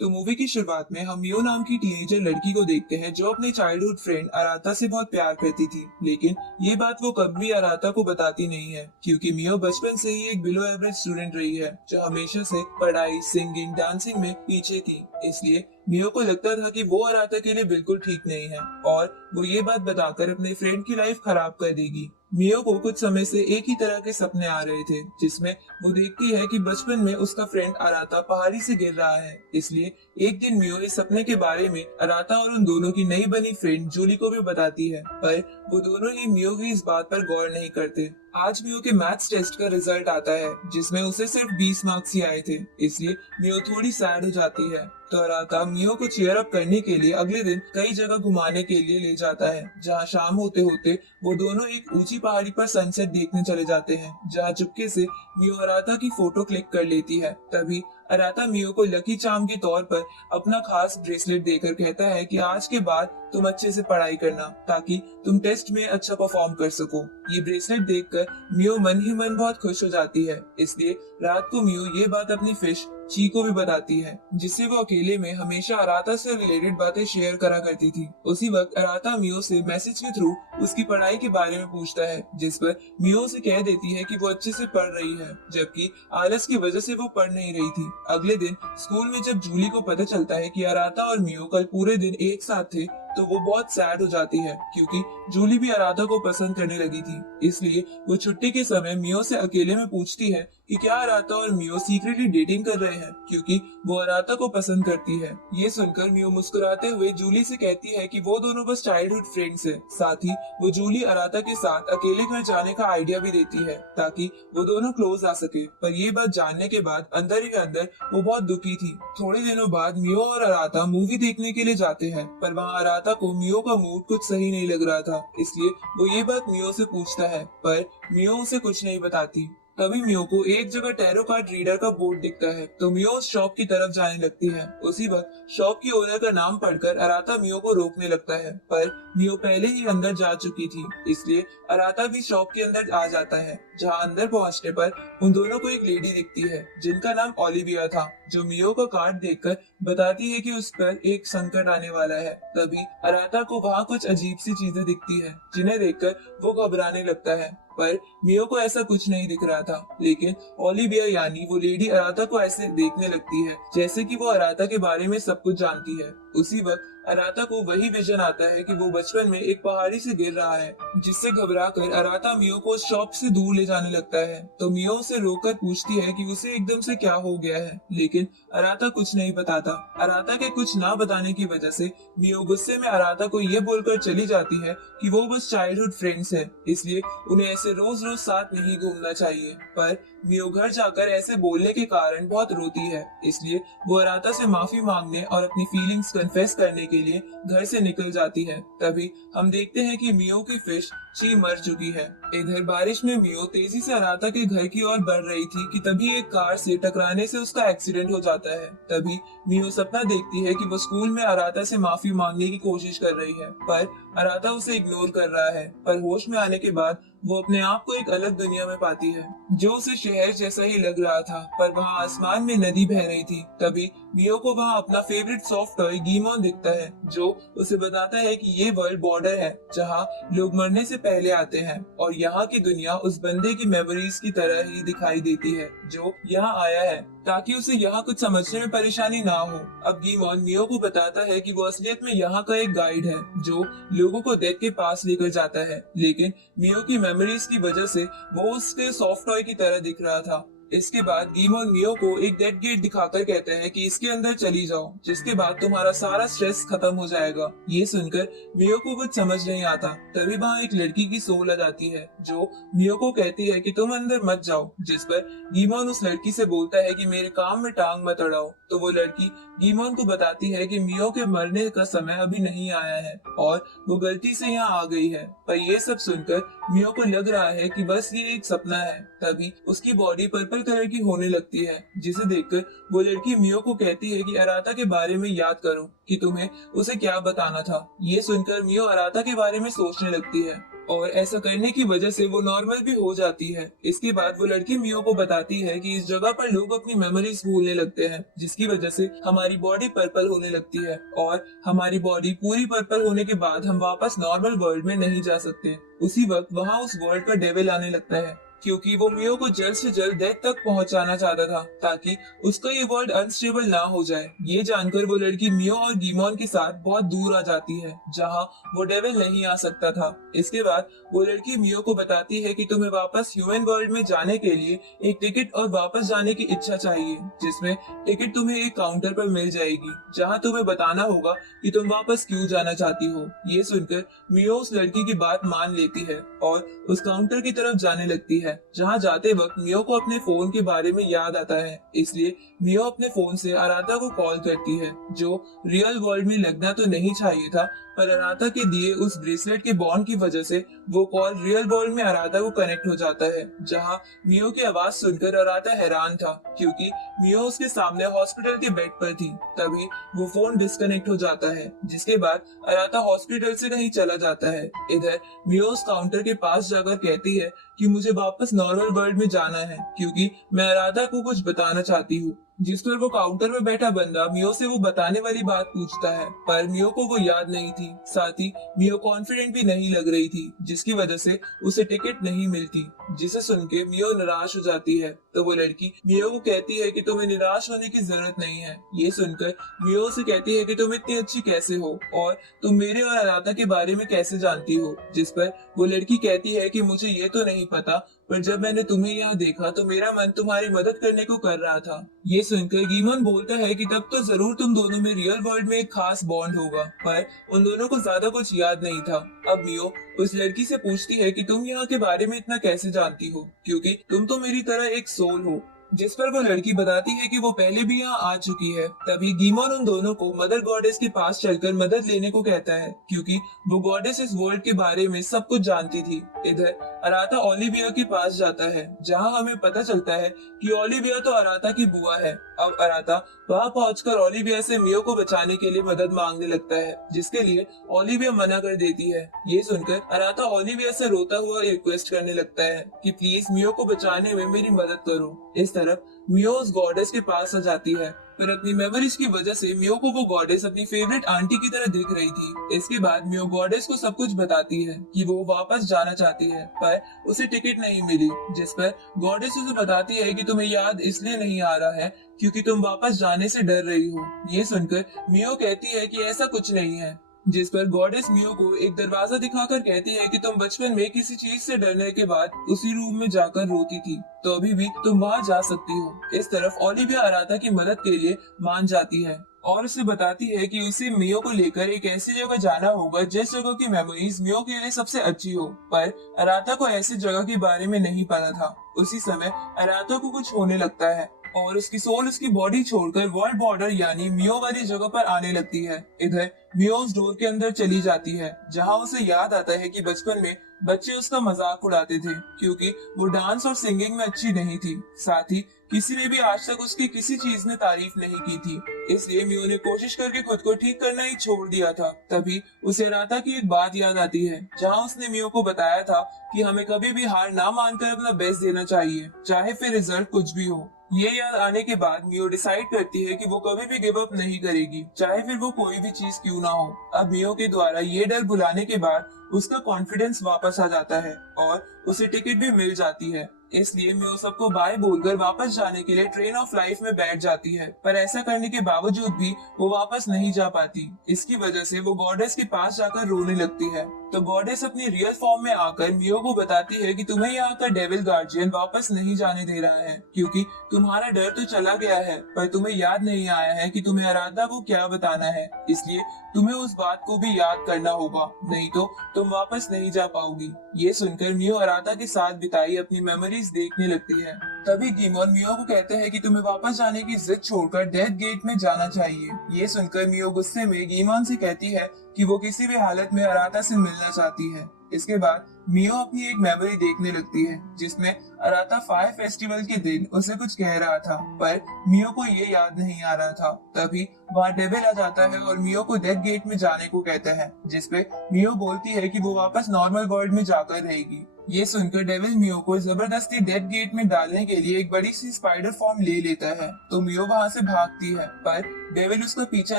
तो मूवी की शुरुआत में हम मियो नाम की टीनेजर लड़की को देखते हैं जो अपने चाइल्डहुड फ्रेंड अराता से बहुत प्यार करती थी। लेकिन ये बात वो कभी भी अराता को बताती नहीं है क्योंकि मियो बचपन से ही एक बिलो एवरेज स्टूडेंट रही है जो हमेशा से पढ़ाई, सिंगिंग, डांसिंग में पीछे थी। इसलिए मियो को लगता था कि वो अराता के लिए बिल्कुल ठीक नहीं है और वो ये बात बताकर अपने फ्रेंड की लाइफ खराब कर देगी। मियो को कुछ समय से एक ही तरह के सपने आ रहे थे जिसमें वो देखती है कि बचपन में उसका फ्रेंड अराता पहाड़ी से गिर रहा है। इसलिए एक दिन मियो इस सपने के बारे में अराता और उन दोनों की नई बनी फ्रेंड जूली को भी बताती है, पर वो दोनों ही मियो की इस बात पर गौर नहीं करते। आज मियो के मैथ्स टेस्ट का रिजल्ट आता है जिसमें उसे सिर्फ 20 मार्क्स ही आए थे। इसलिए मियो थोड़ी सैड हो जाती है। तो अराता मियो को चीयर अप करने के लिए अगले दिन कई जगह घुमाने के लिए ले जाता है, जहाँ शाम होते होते वो दोनों एक ऊंची पहाड़ी पर सनसेट देखने चले जाते हैं, जहाँ चुपके से मियो अराता की फोटो क्लिक कर लेती है। तभी अराता मियो को लकी चार्म के तौर पर अपना खास ब्रेसलेट देकर कहता है कि आज के बाद तुम अच्छे से पढ़ाई करना ताकि तुम टेस्ट में अच्छा परफॉर्म कर सको। ये ब्रेसलेट देखकर मियो मन ही मन बहुत खुश हो जाती है। इसलिए रात को मियो ये बात अपनी फिश ची को भी बताती है, जिससे वो अकेले में हमेशा अराता से रिलेटेड बातें शेयर करा करती थी। उसी वक्त अराता मियो से मैसेज के थ्रू उसकी पढ़ाई के बारे में पूछता है, जिस पर मियो उसे कह देती है कि वो अच्छे से पढ़ रही है, जबकि आलस की वजह से वो पढ़ नहीं रही थी। अगले दिन स्कूल में जब जूली को पता चलता है कि अराता और मियो कल पूरे दिन एक साथ थे, तो वो बहुत सैड हो जाती है क्योंकि जूली भी अराता को पसंद करने लगी थी। इसलिए वो छुट्टी के समय मियो से अकेले में पूछती है कि क्या अराता और मियो सीक्रेटली डेटिंग कर रहे हैं क्योंकि वो अराता को पसंद करती है। ये सुनकर मियो मुस्कुराते हुए जूली से कहती है कि वो दोनों बस चाइल्डहुड फ्रेंड्स हैं। साथ ही वो जूली अराता के साथ अकेले घर जाने का आइडिया भी देती है ताकि वो दोनों क्लोज आ सके। पर ये बात जानने के बाद अंदर ही अंदर वो बहुत दुखी थी। थोड़े दिनों बाद मियो और अराता मूवी देखने के लिए जाते हैं, पर वहाँ अराता को मियो का मूड कुछ सही नहीं लग रहा था। इसलिए वो ये बात मियो से पूछता है, पर मियो उसे कुछ नहीं बताती। तभी मियो को एक जगह टैरो कार्ड रीडर का बोर्ड दिखता है, तो मियो उस शॉप की तरफ जाने लगती है। उसी वक्त शॉप की ओनर का नाम पढ़कर अराता मियो को रोकने लगता है, पर मियो पहले ही अंदर जा चुकी थी। इसलिए अराता भी शॉप के अंदर आ जाता है, जहाँ अंदर पहुँचने पर उन दोनों को एक लेडी दिखती है जिनका नाम ओलिविया था, जो मियो का कार्ड देखकर बताती है कि उस पर एक संकट आने वाला है। तभी अराता को वहाँ कुछ अजीब सी चीजें दिखती है जिन्हें देखकर वो घबराने लगता है, पर मियो को ऐसा कुछ नहीं दिख रहा था। लेकिन ओलिविया यानी वो लेडी अराता को ऐसे देखने लगती है जैसे कि वो अराता के बारे में सब कुछ जानती है। उसी वक्त अराता को वही विजन आता है कि वो बचपन में एक पहाड़ी से गिर रहा है, जिससे घबराकर अराता मियो को उस शॉप से दूर ले जाने लगता है। तो मियो उसे रोककर पूछती है कि उसे एकदम से क्या हो गया है, लेकिन अराता कुछ नहीं बताता। अराता के कुछ ना बताने की वजह से मियो गुस्से में अराता को ये बोलकर चली जाती है कि वो बस चाइल्डहुड फ्रेंड्स हैं, इसलिए उन्हें ऐसे रोज रोज साथ नहीं घूमना चाहिए। पर मियो घर जाकर ऐसे बोलने के कारण बहुत रोती है, इसलिए वो अराता से माफी मांगने और अपनी फीलिंग्स कन्फेस करने के लिए घर से निकल जाती है। तभी हम देखते हैं कि मियो की फिश ची मर चुकी है। इधर बारिश में मियो तेजी से अराता के घर की ओर बढ़ रही थी कि तभी एक कार से टकराने से उसका एक्सीडेंट हो जाता है। तभी मियो सपना देखती है कि वो स्कूल में अराता से माफी मांगने की कोशिश कर रही है, पर अराता उसे इग्नोर कर रहा है। पर होश में आने के बाद वो अपने आप को एक अलग दुनिया में पाती है, जो उसे शहर जैसा ही लग रहा था, पर वहाँ आसमान में नदी बह रही थी। तभी मियो को वहाँ अपना फेवरेट सॉफ्ट टॉय गीमोन दिखता है, जो उसे बताता है कि ये वर्ल्ड बॉर्डर है जहाँ लोग मरने से पहले आते हैं और यहाँ की दुनिया उस बंदे की मेमोरीज की तरह ही दिखाई देती है जो यहाँ आया है, ताकि उसे यहाँ कुछ समझने में परेशानी ना हो। अब गीमोन मियो को बताता है कि वो असलियत में यहाँ का एक गाइड है जो लोगों को डेथ के पास लेकर जाता है, लेकिन मियो की मेमोरीज की वजह से वो उसके सॉफ्ट टॉय की तरह दिख रहा था। इसके बाद गीमोन मियो को एक डेड गेट दिखाकर कहता है कि इसके अंदर चली जाओ, जिसके बाद तुम्हारा सारा स्ट्रेस खत्म हो जाएगा। ये सुनकर मियो को कुछ समझ नहीं आता। तभी वहाँ एक लड़की की सोल आ जाती है जो मियो को कहती है कि तुम अंदर मत जाओ, जिस पर गीमोन उस लड़की से बोलता है कि मेरे काम में टांग मत अड़ाओ। तो वो लड़की गीमोन को बताती है कि मियो के मरने का समय अभी नहीं आया है और वो गलती से यहाँ आ गई है। पर ये सब सुनकर मियो को लग रहा है कि बस ये एक सपना है। तभी उसकी बॉडी पर्पल कलर की होने लगती है, जिसे देखकर वो लड़की मियो को कहती है कि अराता के बारे में याद करो कि तुम्हें उसे क्या बताना था। ये सुनकर मियो अराता के बारे में सोचने लगती है। और ऐसा करने की वजह से वो नॉर्मल भी हो जाती है। इसके बाद वो लड़की मियो को बताती है कि इस जगह पर लोग अपनी मेमोरीज भूलने लगते हैं, जिसकी वजह से हमारी बॉडी पर्पल होने लगती है और हमारी बॉडी पूरी पर्पल होने के बाद हम वापस नॉर्मल वर्ल्ड में नहीं जा सकते। उसी वक्त वहाँ उस वर्ल्ड पर डेविल आने लगता है, क्योंकि वो मियो को जल्द से जल्द डेथ तक पहुंचाना चाहता था ताकि उसका ये वर्ल्ड अनस्टेबल ना हो जाए। ये जानकर वो लड़की मियो और गीमोन के साथ बहुत दूर आ जाती है, जहां वो डेविल नहीं आ सकता था। इसके बाद वो लड़की मियो को बताती है कि तुम्हें वापस ह्यूमन वर्ल्ड में जाने के लिए एक टिकट और वापस जाने की इच्छा चाहिए, जिसमें टिकट तुम्हें एक काउंटर पर मिल जाएगी, जहां तुम्हें बताना होगा कि तुम वापस क्यों जाना चाहती हो। ये सुनकर मियो उस लड़की की बात मान लेती है और उस काउंटर की तरफ जाने लगती है। जहां जाते वक्त मियो को अपने फोन के बारे में याद आता है, इसलिए मियो अपने फोन से अराता को कॉल करती है, जो रियल वर्ल्ड में लगना तो नहीं चाहिए था, पर अराता के दिए उस ब्रेसलेट के बॉन्ड की वजह से वो कॉल रियल वर्ल्ड में अराता को कनेक्ट हो जाता है। जहां मियो की आवाज सुनकर अराता हैरान था, क्योंकि मियो उसके सामने हॉस्पिटल के बेड पर थी। तभी वो फोन डिस्कनेक्ट हो जाता है, जिसके बाद अराता हॉस्पिटल से कहीं चला जाता है। इधर मियो उस काउंटर के पास जाकर कहती है कि मुझे वापस नॉर्मल वर्ल्ड में जाना है, क्योंकि मैं अराता को कुछ बताना चाहती हूँ। जिस पर वो काउंटर में बैठा बंदा मियो से वो बताने वाली बात पूछता है, पर मियो को वो याद नहीं थी। साथ ही मियो कॉन्फिडेंट भी नहीं लग रही थी, जिसकी वजह से उसे टिकट नहीं मिलती, जिसे सुन के मियो निराश हो जाती है। तो वो लड़की मियो को कहती है कि तुम्हें निराश होने की जरूरत नहीं है। ये सुनकर मियो से कहती है कि तुम इतनी अच्छी कैसे हो और तुम मेरे और अराता के बारे में कैसे जानती हो। जिस पर वो लड़की कहती है कि मुझे ये तो नहीं पता, पर जब मैंने तुम्हें यहाँ देखा तो मेरा मन तुम्हारी मदद करने को कर रहा था। ये सुनकर गीमोन बोलता है कि तब तो जरूर तुम दोनों में रियल वर्ल्ड में एक खास बॉन्ड होगा, पर उन दोनों को ज्यादा कुछ याद नहीं था। अब मियो उस लड़की से पूछती है कि तुम यहाँ के बारे में इतना कैसे जानती हो, क्योंकि तुम तो मेरी तरह एक सोल हो। जिस पर वो लड़की बताती है कि वो पहले भी यहाँ आ चुकी है। तभी गीमोन उन दोनों को मदर गॉडेस के पास चलकर मदद लेने को कहता है, क्योंकि वो गॉडेस इस वर्ल्ड के बारे में सब कुछ जानती थी। इधर अराता ओलिविया के पास जाता है, जहाँ हमें पता चलता है कि ओलिविया तो अराता की बुआ है। अब अराता वहाँ पहुंचकर ओलिविया से मियो को बचाने के लिए मदद मांगने लगता है, जिसके लिए ओलिविया मना कर देती है। ये सुनकर अराता ओलिविया से रोता हुआ रिक्वेस्ट करने लगता है कि प्लीज मियो को बचाने में मेरी मदद करो। इस तरफ मियो उस गॉडेस के पास आ जाती है, पर अपनी मेमोरीज की वजह से मियो को वो गॉडेस अपनी फेवरेट आंटी की तरह दिख रही थी। इसके बाद मियो गॉडेस को सब कुछ बताती है कि वो वापस जाना चाहती है, पर उसे टिकट नहीं मिली। जिस पर गॉडेस उसे बताती है कि तुम्हें याद इसलिए नहीं आ रहा है क्योंकि तुम वापस जाने से डर रही हो। ये सुनकर मियो कहती है कि ऐसा कुछ नहीं है। जिस पर गॉडेस मियो को एक दरवाजा दिखाकर कहती है कि तुम बचपन में किसी चीज से डरने के बाद उसी रूम में जाकर रोती थी, तो अभी भी तुम वहाँ जा सकती हो। इस तरफ ओलिविया अराता की मदद के लिए मान जाती है और उसे बताती है कि उसे मियो को लेकर एक ऐसी जगह जाना होगा जिस जगह की मेमोरीज मियो के लिए सबसे अच्छी हो। पर अराता को ऐसी जगह के बारे में नहीं पता था। उसी समय अराता को कुछ होने लगता है और उसकी सोल उसकी बॉडी छोड़कर वर्ल्ड बॉर्डर यानी मियो वाली जगह पर आने लगती है। इधर मियो उस डोर के अंदर चली जाती है, जहां उसे याद आता है कि बचपन में बच्चे उसका मजाक उड़ाते थे क्योंकि वो डांस और सिंगिंग में अच्छी नहीं थी। साथ ही किसी ने भी आज तक उसकी किसी चीज में तारीफ नहीं की थी, इसलिए मियो ने कोशिश करके खुद को ठीक करना ही छोड़ दिया था। तभी उसे अराता की एक बात याद आती है, जहां उसने मियो को बताया था कि हमें कभी भी हार ना मानकर अपना बेस्ट देना चाहिए, चाहे फिर रिजल्ट कुछ भी हो। ये याद आने के बाद मियो डिसाइड करती है कि वो कभी भी गिव अप नहीं करेगी, चाहे फिर वो कोई भी चीज क्यों ना हो। अब मियो के द्वारा ये डर भुलाने के बाद उसका कॉन्फिडेंस वापस आ जाता है और उसे टिकट भी मिल जाती है। इसलिए मियो सबको बाय बोलकर वापस जाने के लिए ट्रेन ऑफ लाइफ में बैठ जाती है, पर ऐसा करने के बावजूद भी वो वापस नहीं जा पाती। इसकी वजह से वो गॉडेस के पास जाकर रोने लगती है। तो गॉडेस अपनी रियल फॉर्म में आकर मियो को बताती है कि तुम्हें यहाँ का डेविल गार्जियन वापस नहीं जाने दे रहा है, क्योंकि तुम्हारा डर तो चला गया है, पर तुम्हें याद नहीं आया है कि तुम्हें अराधा को क्या बताना है। इसलिए तुम्हें उस बात को भी याद करना होगा, नहीं तो तुम वापस नहीं जा पाओगी। ये सुनकर मियो अराधा के साथ बिताई अपनी मेमोरीज देखने लगती है। तभी गीमोन मियो को कहते हैं कि तुम्हें वापस जाने की जिद छोड़कर डेथ गेट में जाना चाहिए। ये सुनकर मियो गुस्से में गीमोन से कहती है कि वो किसी भी हालत में अराधा से मिलना चाहती है। इसके बाद मियो अपनी एक मेमोरी देखने लगती है जिसमें अराता फायर फेस्टिवल के दिन उसे कुछ कह रहा था, पर मियो को ये याद नहीं आ रहा था। तभी वहाँ डेविल आ जाता है और मियो को डेथ गेट में जाने को कहता है, जिसपे मियो बोलती है कि वो वापस नॉर्मल वर्ल्ड में जाकर रहेगी। ये सुनकर डेविल मियो को जबरदस्ती डेथ गेट में डालने के लिए एक बड़ी सी स्पाइडर फॉर्म ले लेता है, तो मियो वहाँ से भागती है, पर डेविल उसका पीछा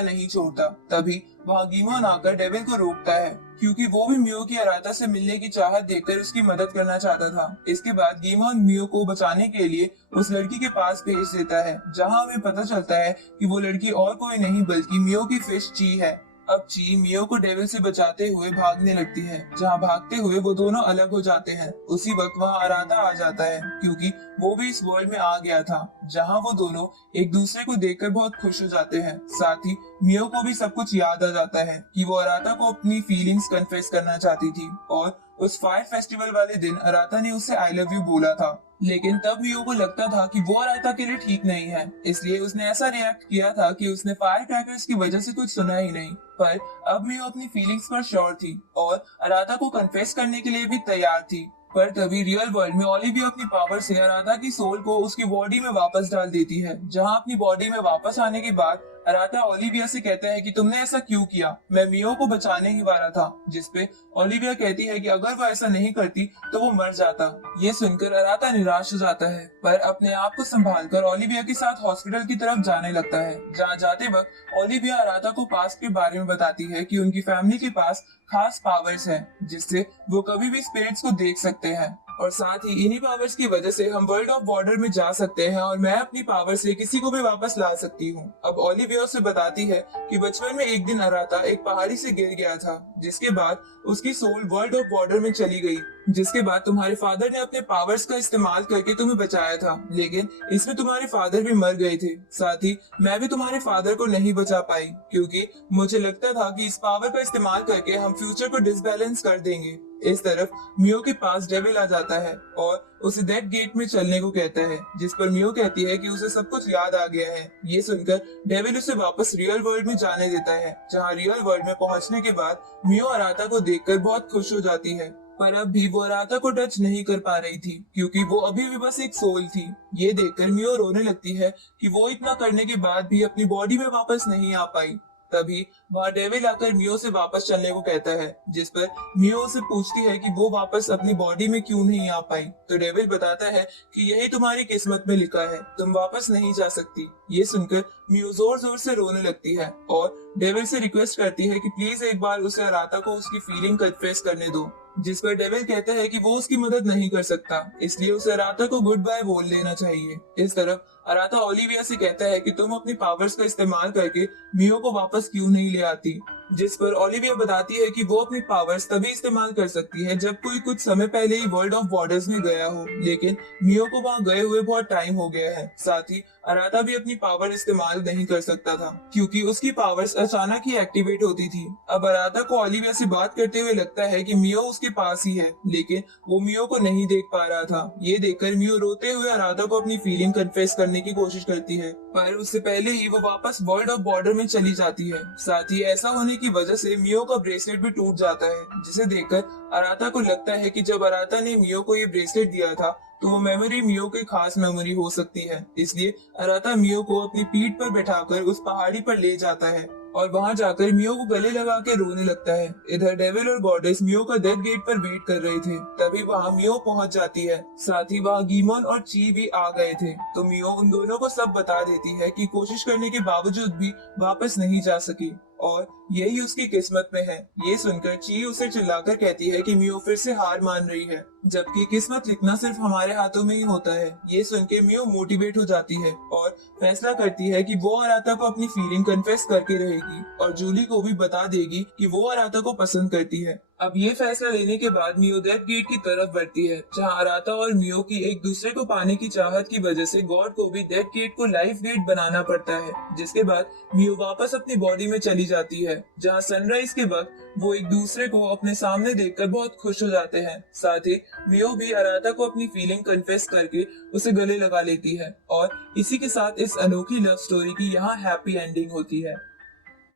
नहीं छोड़ता। तभी वहाँ गीमोन आकर डेविल को रोकता है, क्योंकि वो भी मियो की अराता से मिलने की चाहत देखकर उसकी मदद करना चाहता था। इसके बाद गीमोन मियो को बचाने के लिए उस लड़की के पास भेज देता है, जहाँ हमें पता चलता है कि वो लड़की और कोई नहीं बल्कि मियो की फिश ची है। अब ची मियो को डेविल से बचाते हुए भागने लगती है, जहाँ भागते हुए वो दोनों अलग हो जाते हैं। उसी वक्त वहाँ अराता आ जाता है, क्योंकि वो भी इस वर्ल्ड में आ गया था, जहाँ वो दोनों एक दूसरे को देखकर बहुत खुश हो जाते हैं। साथ ही मियो को भी सब कुछ याद आ जाता है कि वो अराता को अपनी फीलिंग्स कन्फेस करना चाहती थी, और उस फायर फेस्टिवल वाले दिन अराता ने उसे आई लव यू बोला था। लेकिन तब मियो को लगता था कि वो अराता के लिए ठीक नहीं है, इसलिए उसने ऐसा रिएक्ट किया था कि उसने फायर क्रैकर्स की वजह से कुछ सुना ही नहीं। पर अब मियो अपनी फीलिंग्स पर श्योर थी और अराता को कन्फेस करने के लिए भी तैयार थी। पर तभी रियल वर्ल्ड में ओलिविया अपनी पावर से अराता की सोल को उसकी बॉडी में वापस डाल देती है, जहां अपनी बॉडी में वापस आने के बाद अराता ओलिविया से कहता है कि तुमने ऐसा क्यों किया, मैं मियो को बचाने ही वाला था। जिसपे ओलिविया कहती है कि अगर वो ऐसा नहीं करती तो वो मर जाता। ये सुनकर अराता निराश हो जाता है, पर अपने आप को संभालकर ओलिविया के साथ हॉस्पिटल की तरफ जाने लगता है, जहाँ जाते वक्त ओलिविया अराता को पास्ट के बारे में बताती है कि उनकी फैमिली के पास खास पावर्स हैं, जिससे वो कभी भी स्पिरिट्स को देख सकते हैं, और साथ ही इन्हीं पावर्स की वजह से हम वर्ल्ड ऑफ बॉर्डर में जा सकते हैं और मैं अपनी पावर से किसी को भी वापस ला सकती हूँ। अब ओलिविया से बताती है कि बचपन में एक दिन अराता एक पहाड़ी से गिर गया था, जिसके बाद उसकी सोल वर्ल्ड ऑफ बॉर्डर में चली गई, जिसके बाद तुम्हारे फादर ने अपने पावर्स का इस्तेमाल करके तुम्हें बचाया था, लेकिन इसमें तुम्हारे फादर भी मर गए थे। साथ ही मैं भी तुम्हारे फादर को नहीं बचा पाई, क्योंकि मुझे लगता था कि इस पावर का इस्तेमाल करके हम फ्यूचर को डिसबैलेंस कर देंगे। इस तरफ मियो के पास डेविल आ जाता है और उसे डेथ गेट में चलने को कहता है, जिस पर मियो कहती है कि उसे सब कुछ याद आ गया है। ये सुनकर डेविल उसे वापस रियल वर्ल्ड में जाने देता है, जहाँ रियल वर्ल्ड में पहुंचने के बाद मियो अराता को देखकर बहुत खुश हो जाती है, पर अब भी वो अराता को टच नहीं कर पा रही थी, क्योंकि वो अभी भी बस एक सोल थी। ये देखकर मियो रोने लगती है कि वो इतना करने के बाद भी अपनी बॉडी में वापस नहीं आ पाई। तभी वहाँ डेविल आकर मियो से वापस चलने को कहता है, जिस पर मियो उसे पूछती है कि वो वापस अपनी बॉडी में क्यों नहीं आ पाई। तो डेविल बताता है कि यही तुम्हारी किस्मत में लिखा है, तुम वापस नहीं जा सकती। ये सुनकर मियो जोर जोर से रोने लगती है और डेविल से रिक्वेस्ट करती है कि प्लीज एक बार उसे अराता को उसकी फीलिंग कन्फेस करने दो, जिस पर डेविल कहता है कि वो उसकी मदद नहीं कर सकता, इसलिए उसे अराता को गुड बाय बोल लेना चाहिए। इस तरफ अराता ओलिविया से कहता है कि तुम अपनी पावर्स का इस्तेमाल करके मियो को वापस क्यों नहीं ले आती, जिस पर ओलिविया बताती है कि वो अपनी पावर्स तभी इस्तेमाल कर सकती है जब कोई कुछ समय पहले ही वर्ल्ड ऑफ बॉर्डर्स में गया हो, लेकिन मियो को वहाँ गए हुए बहुत टाइम हो गया है। साथ ही अराता भी अपनी पावर इस्तेमाल नहीं कर सकता था, क्योंकि उसकी पावर्स अचानक ही एक्टिवेट होती थी। अब अराता को ओलिविया से बात करते हुए लगता है कि मियो उसके पास ही है, लेकिन वो मियो को नहीं देख पा रहा था। ये देखकर मियो रोते हुए अराता को अपनी फीलिंग कन्फेस करने की कोशिश करती है, पर उससे पहले ही वो वापस वर्ल्ड ऑफ बॉर्डर में चली जाती है। साथ ही ऐसा होने की वजह से मियो का ब्रेसलेट भी टूट जाता है, जिसे देखकर अराता को लगता है कि जब अराता ने मियो को ये ब्रेसलेट दिया था तो वो मेमोरी मियो की खास मेमोरी हो सकती है। इसलिए अराता मियो को अपनी पीठ पर बैठाकर उस पहाड़ी पर ले जाता है और वहां जाकर मियो को गले लगा के रोने लगता है। इधर डेविल और गॉडेस मियो का डेथ गेट पर वेट कर रहे थे, तभी वहां मियो पहुंच जाती है। साथ ही वहां गीमोन और ची भी आ गए थे, तो मियो उन दोनों को सब बता देती है कि कोशिश करने के बावजूद भी वापस नहीं जा सकी और यही उसकी किस्मत में है। ये सुनकर ची उसे चिल्लाकर कहती है कि मियो फिर से हार मान रही है, जबकि किस्मत लिखना सिर्फ हमारे हाथों में ही होता है। ये सुन के मियो मोटिवेट हो जाती है और फैसला करती है कि वो अराता को अपनी फीलिंग कन्फेस करके रहेगी और जूली को भी बता देगी कि वो अराता को पसंद करती है। अब ये फैसला लेने के बाद मियो डेथ गेट की तरफ बढ़ती है, जहाँ अराता और मियो की एक दूसरे को पाने की चाहत की वजह से गॉड को भी डेथ गेट को लाइफ गेट बनाना पड़ता है। जिसके बाद मियो वापस अपनी बॉडी में चली जाती है, जहाँ सनराइज के वक्त वो एक दूसरे को अपने सामने देखकर बहुत खुश हो जाते हैं। साथ ही मियो भी अराता को अपनी फीलिंग कन्फेस करके उसे गले लगा लेती है और इसी के साथ इस अनोखी लव स्टोरी की यहाँ हैप्पी एंडिंग होती है।